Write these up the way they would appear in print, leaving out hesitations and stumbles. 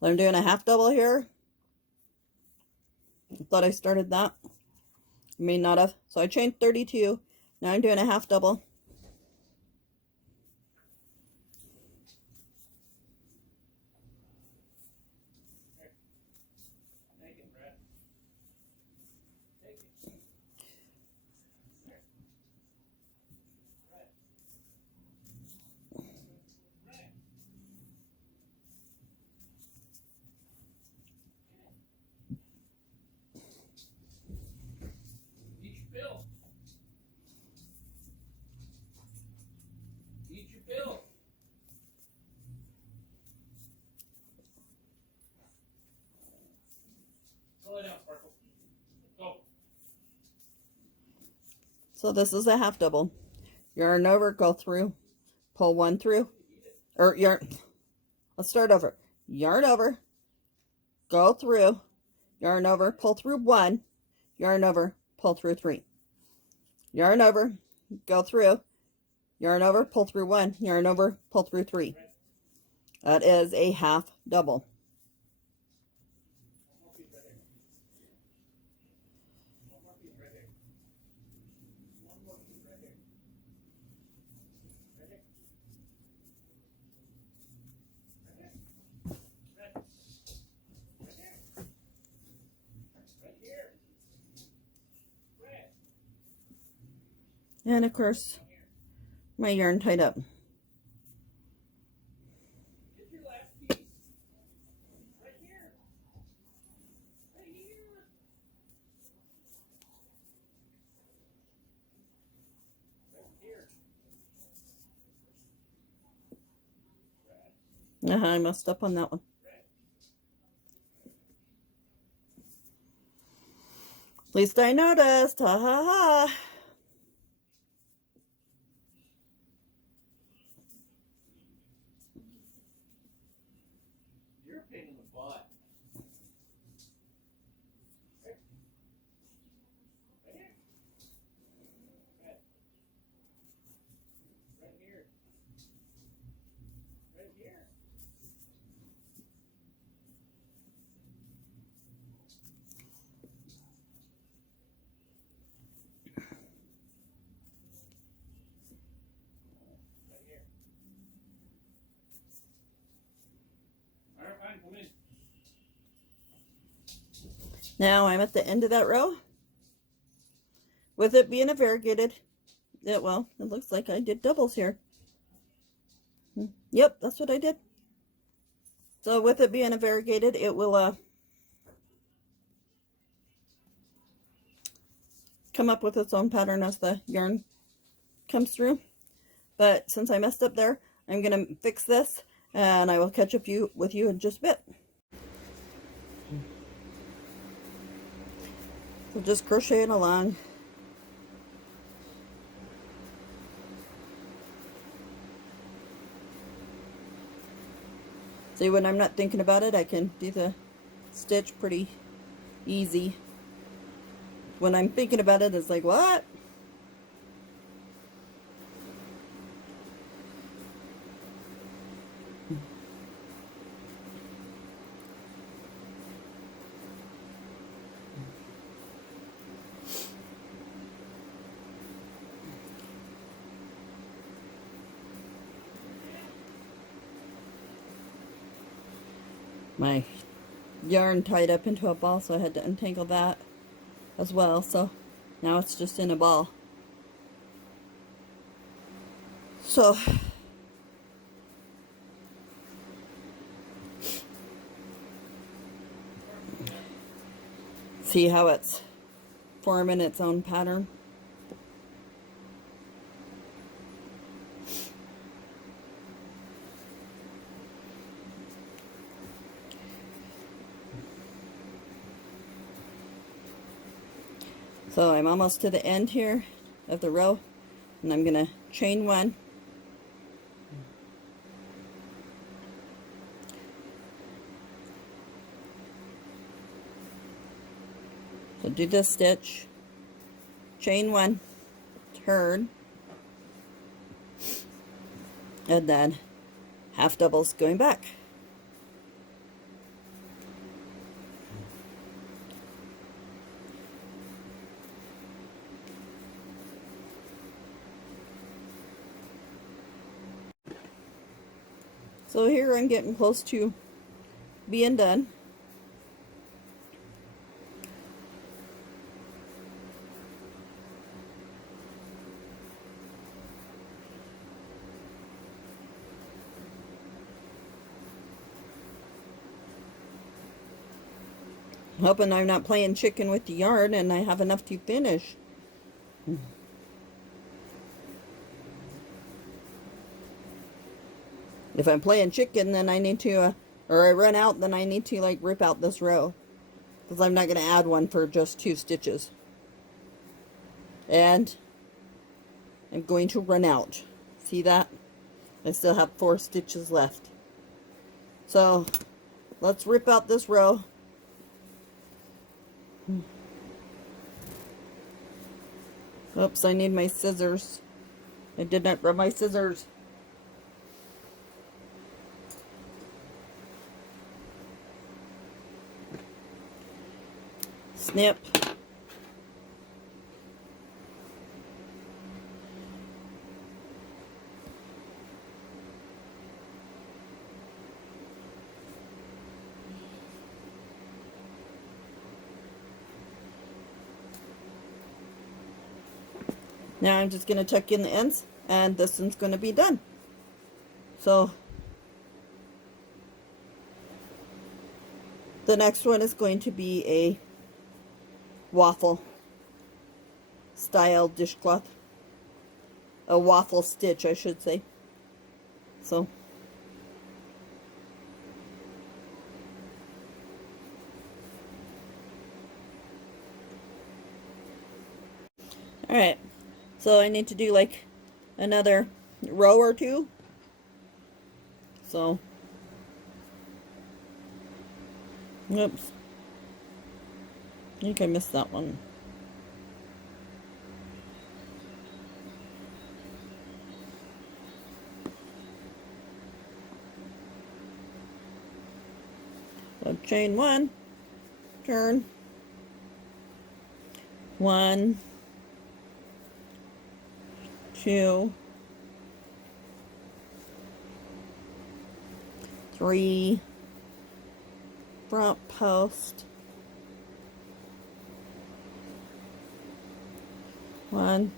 So I'm doing a half double here. I thought I started that. I may not have. So I chained 32. Now I'm doing a half double. So this is a half double. Yarn over, go through, pull one through, or yarn. Let's start over. Yarn over, go through, yarn over, pull through one, yarn over, pull through three. Yarn over, go through, yarn over, pull through one, yarn over, pull through three. That is a half double. And of course, my yarn tied up. I messed up on that one. At least I noticed. Ha ha ha. You're a pain in the butt. Right here. Right here. Right here. Now I'm at the end of that row. With it being a variegated, it looks like I did doubles here. Yep, that's what I did. So with it being a variegated, it will come up with its own pattern as the yarn comes through. But since I messed up there, I'm going to fix this, and I will catch up with you in just a bit. So just crocheting along. See, when I'm not thinking about it, I can do the stitch pretty easy. When I'm thinking about it, it's like, what? My yarn tied up into a ball, so I had to untangle that as well. So now it's just in a ball. So see how it's forming its own pattern. So I'm almost to the end here of the row, and I'm going to chain one. So do this stitch, chain one, turn, and then half doubles going back. So here I'm getting close to being done. Hoping I'm not playing chicken with the yarn and I have enough to finish. If I'm playing chicken, then I need to, or I run out, then I need to like rip out this row. Because I'm not going to add one for just 2 stitches. And I'm going to run out. See that? I still have 4 stitches left. So let's rip out this row. Oops, I need my scissors. I did not grab my scissors. Snip. Now I'm just going to tuck in the ends, and this one's going to be done. So the next one is going to be a waffle style dishcloth. A waffle stitch, I should say. So alright, so I need to do like another row or 2. So, oops, I think I missed that one. So chain 1, turn, 1, 2, 3, front post, 1,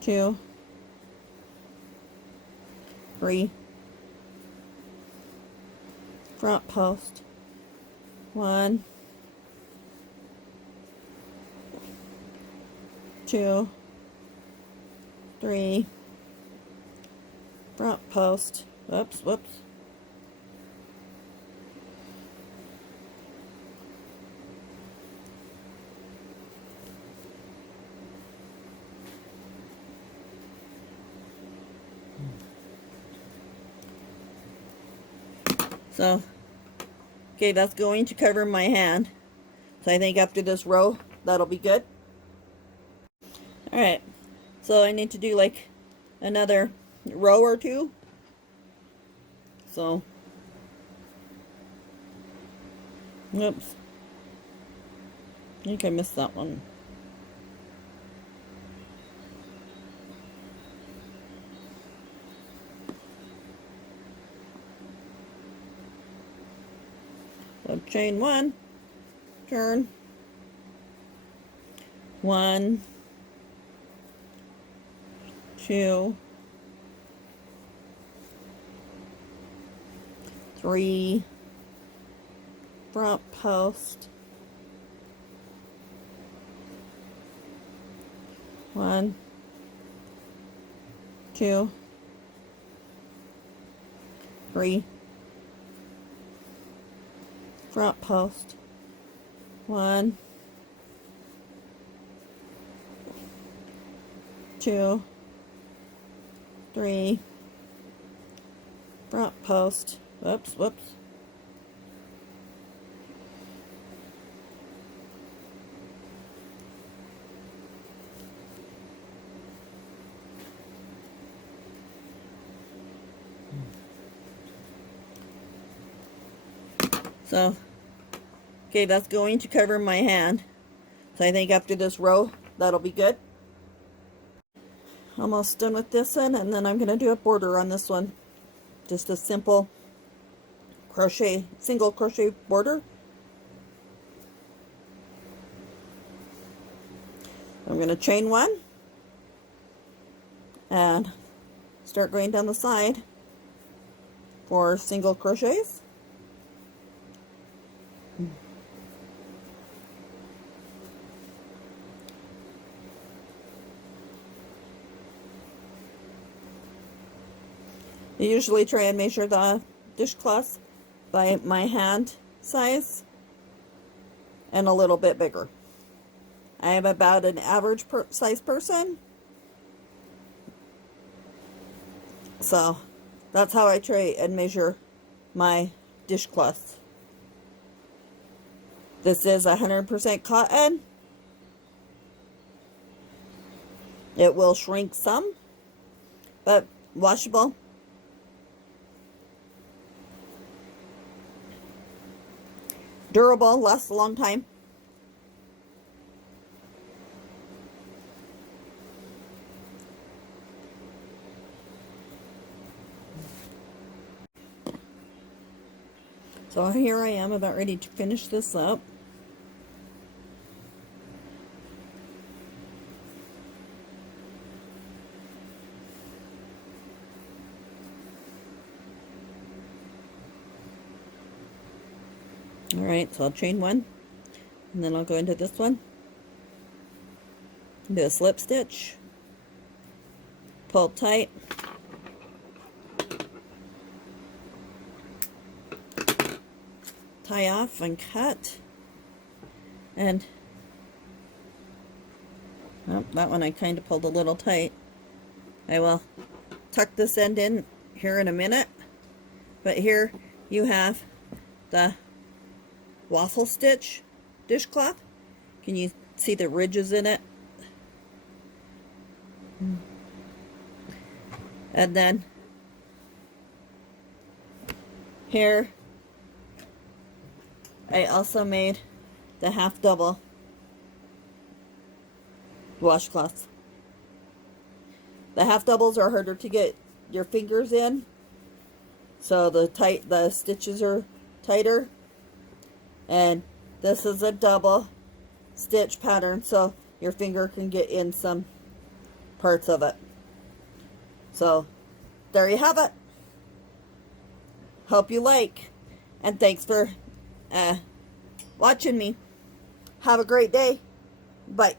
2, 3, front post, 1, 2, 3, front post. Whoops, whoops. So, okay, that's going to cover my hand. So I think after this row, that'll be good. Alright, so I need to do like another row or 2. So, oops, I think I missed that one. So chain 1, turn, 1, 2, 3, front post, 1, 2, 3, front post, 1, 2, 3, front post. Whoops, whoops. So, okay, that's going to cover my hand. So I think after this row, that'll be good. Almost done with this one, and then I'm going to do a border on this one. just a simple crochet, single crochet border. I'm going to chain one and start going down the side for single crochets. I usually try and measure the dishcloths by my hand size and a little bit bigger. I am about an average size person, so that's how I try and measure my dishcloths. This is 100% cotton. It will shrink some, but washable. Durable, lasts a long time. So here I am about ready to finish this up. Alright, so I'll chain one, and then I'll go into this one, do a slip stitch, pull tight, tie off and cut, and oh, that one I kind of pulled a little tight. I will tuck this end in here in a minute, but here you have the waffle stitch dishcloth. Can you see the ridges in it? And then here I also made the half double washcloths. The half doubles are harder to get your fingers in, so the stitches are tighter. And this is a double stitch pattern, so your finger can get in some parts of it. So there you have it. Hope you like, and thanks for watching me. Have a great day. Bye.